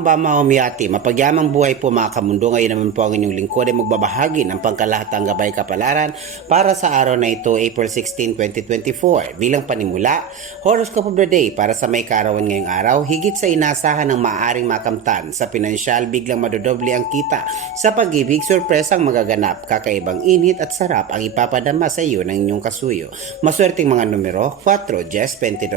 Bama Humiyati, mapagyamang buhay po mga kamundo. Ngayon naman po ang inyong lingkod ay magbabahagi ng pangkalahatang gabay kapalaran para sa araw na ito, April 16, 2024. Bilang panimula, horoscope of the day para sa may kaarawan ngayong araw, higit sa inasahan ng maaaring makamtan. Sa pinansyal, biglang madodoble ang kita. Sa pag-ibig, sorpresang magaganap. Kakaibang init at sarap ang ipapadama sa iyo ng inyong kasuyo. Maswerteng mga numero, 4, 10, 22,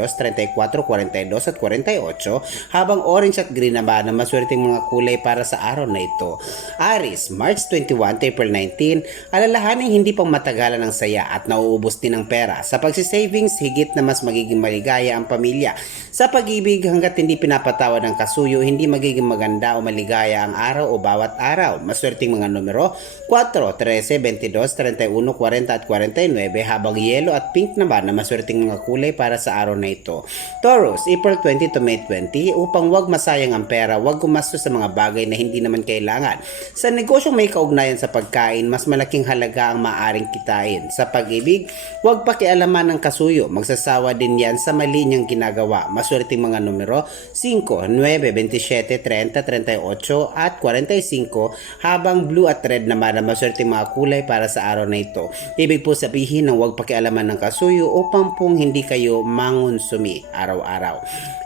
34, 42 at 48, habang orange at green naman na maswerteng mga kulay para sa araw na ito. Aries, March 21 to April 19, alalahaning hindi pang matagalan ng saya at nauubos din ng pera. Sa pagsisavings, higit na mas magiging maligaya ang pamilya. Sa pag-ibig, hanggat hindi pinapatawad ng kasuyo, hindi magiging maganda o maligaya ang araw o bawat araw. Maswerteng mga numero, 4, 13, 22, 31, 40 at 49, habang yellow at pink naman na maswerteng mga kulay para sa araw na ito. Taurus, April 20 to May 20, upang wag masayang ang pera, wag gumastos sa mga bagay na hindi naman kailangan. Sa negosyong may kaugnayan sa pagkain, mas malaking halaga ang maaring kitain. Sa pag-ibig, wag pakialaman ng kasuyo, magsasawa din yan sa mali niyang ginagawa. Maswerteng mga numero, 5, 9, 27, 30, 38 at 45, habang blue at red naman na maswerteng mga kulay para sa araw na ito. Ibig po sabihin ng wag pakialaman ng kasuyo upang pong hindi kayo mangonsumi araw-araw.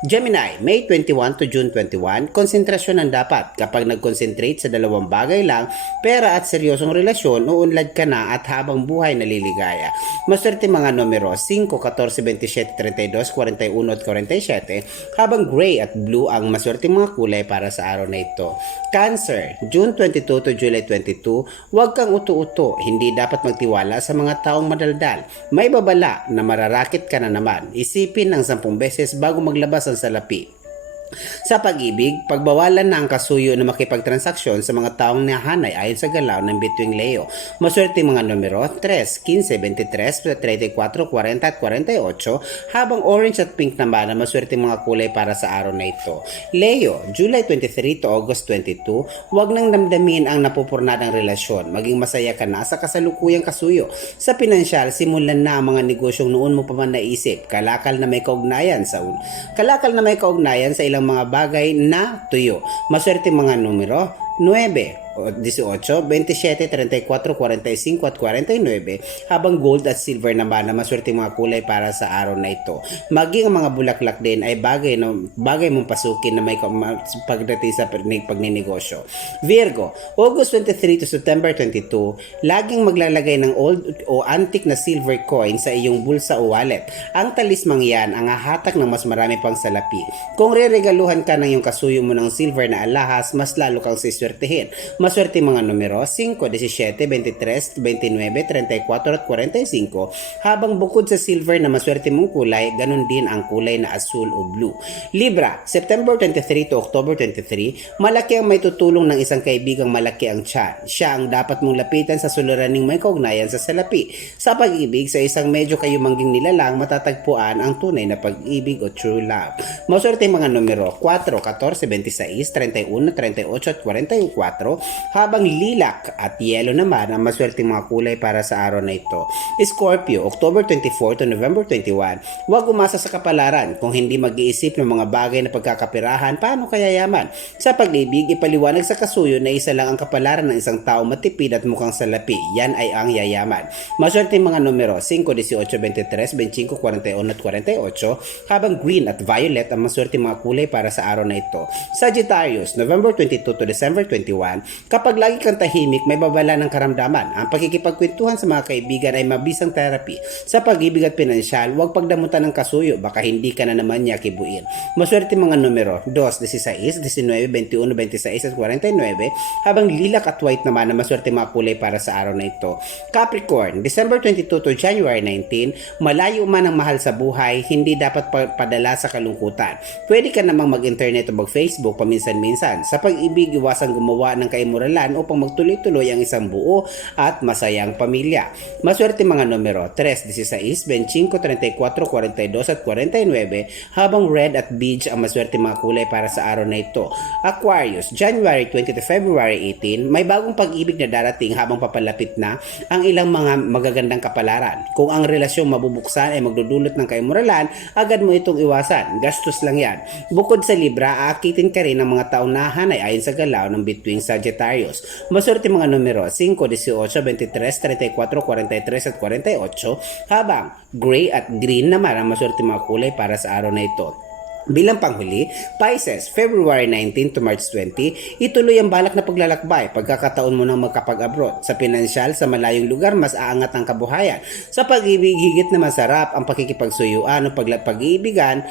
Gemini, May 21 to June 21, konsentrasyon ang dapat. Kapag nag-concentrate sa dalawang bagay lang, pera at seryosong relasyon, uunlad ka na at habang buhay naliligaya. Maswerte mga numero 5, 14, 27, 32, 41 at 47, habang gray at blue ang maswerte mga kulay para sa araw na ito. Cancer, June 22 to July 22, huwag kang uto-uto. Hindi dapat magtiwala sa mga taong madaldal. May babala na mararakit ka na naman. Isipin ng 10 beses bago maglabas ang salapi. Sa pag-ibig, pagbawalan na ang kasuyo na makipagtransaksyon sa mga taong nahanay ayon sa galaw ng bituing Leo. Maswerte mga numero 3, 15, 23, 34, 40 at 48, habang orange at pink naman na maswerte mga kulay para sa araw na ito. Leo, July 23 to August 22, huwag nang damdamin ang napupurnadang relasyon. Maging masaya ka na sa kasalukuyang kasuyo. Sa pinansyal, simulan na ang mga negosyong noon mo pa man naisip. Kalakal na may kaugnayan sa ilang mga bagay na tuyo. Maswerte mga numero 9, 18, 27, 34, 45 at 49, habang gold at silver naman na maswerte mga kulay para sa araw na ito. Maging ang mga bulaklak din ay bagay mong pasukin na may pagdating sa pagninegosyo. Virgo, August 23 to September 22, laging maglalagay ng old o antique na silver coin sa iyong bulsa o wallet. Ang talismang yan ang hahatak ng mas marami pang salapi. Kung reregaluhan ka ng iyong kasuyo mo ng silver na alahas, mas lalo kang siswertehin. Maswerte mga numero 5, 17, 23, 29, 34 at 45, habang bukod sa silver na maswerte mong kulay, ganun din ang kulay na asul o blue. Libra, September 23 to October 23, malaki ang may tutulong ng isang kaibigang malaki ang tiyan. Siya ang dapat mong lapitan sa suliraning may kaugnayan sa salapi. Sa pag-ibig, sa isang medyo kayo mangging nilalang, matatagpuan ang tunay na pag-ibig o true love. Maswerte mga numero 4, 14, 26, 31, 38 at 44, habang lilac at yellow naman ang maswerteng mga kulay para sa araw na ito. Scorpio, October 24 to November 21, huwag umasa sa kapalaran. Kung hindi mag-iisip ng mga bagay na pagkakapirahan, paano kaya yaman? Sa pag-ibig, ipaliwanag sa kasuyo na isa lang ang kapalaran ng isang tao matipid at mukhang salapi. Yan ay ang yayaman. Maswerteng mga numero 5, 18, 23, 25, 41 at 48, habang green at violet ang maswerteng mga kulay para sa araw na ito. Sagittarius, November 22 to December 21, kapag lagi kang tahimik, may babala ng karamdaman. Ang pagkikipagkwentuhan sa mga kaibigan ay mabisang therapy. Sa pag-ibig at pinansyal, huwag pagdamutan ng kasuyo, baka hindi ka na naman niya kibuin. Maswerte mga numero 2, 16, 19, 21, 26 at 49, habang lilac at white naman na maswerte mga kulay para sa araw na ito. Capricorn, December 22 to January 19, malayo man ang mahal sa buhay, hindi dapat padala sa kalungkutan. Pwede ka namang mag-internet o mag-Facebook paminsan-minsan. Sa pag-ibig, iwasang gumawa ng moralan upang magtuloy-tuloy ang isang buo at masayang pamilya. Maswerte mga numero 3, 16, 25, 34, 42 at 49, habang red at beige ang maswerte mga kulay para sa araw na ito. Aquarius, January 20 to February 18, may bagong pag-ibig na darating habang papalapit na ang ilang mga magagandang kapalaran. Kung ang relasyong mabubuksan ay magdudulot ng kaimoralan, agad mo itong iwasan. Gastos lang yan. Bukod sa Libra, aakitin ka rin ng mga taon-nahan ay ayon sa galaw ng bituing Sagittarius. Maswerte mga numero 5, 18, 23, 34, 43 at 48, habang gray at green naman ang maswerte mga kulay para sa araw na ito. Bilang panghuli, Pisces, February 19 to March 20, ituloy ang balak na paglalakbay, pagkakataon mo nang magkapag-abroad. Sa pinansyal, sa malayong lugar, mas aangat ang kabuhayan. Sa pag-ibig, higit na masarap ang pakikipagsuyuan o pag-iibigan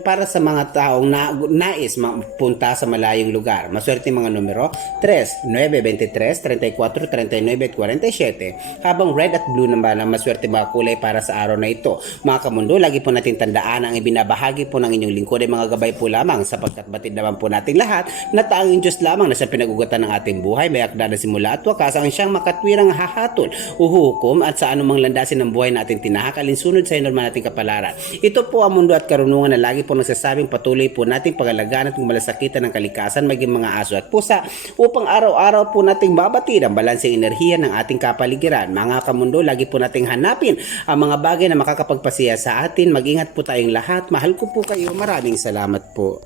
para sa mga taong nais mapunta sa malayong lugar. Maswerte mga numero 3, 9, 23, 34, 39 at 47, habang red at blue naman ang maswerte mga kulay para sa araw na ito. Mga kamundo, lagi po natin tandaan ang ibinabahagi po ng inyong lingkod ay mga gabay po lamang, sapagkat batid naman po nating lahat na tanging Diyos lamang na sa pinag-ugatan ng ating buhay, may akda na simula at wakas ang siyang makatwirang hahatol, uhukom at sa anumang landasin ng buhay natin tinahak alinsunod sa normal nating kapalaran. Ito po ang mundo at karunungan na lagi po nagsasabing patuloy po nating pag-alagaan at malasakitan ng kalikasan, maging mga aso at pusa, upang araw-araw po nating babatid ang balanseng enerhiya ng ating kapaligiran. Mga kamundo, lagi po nating hanapin ang mga bagay na makakapagpasiya sa atin. Mag-ingat po tayong lahat. Mahal ko po kayo. Maraming salamat po.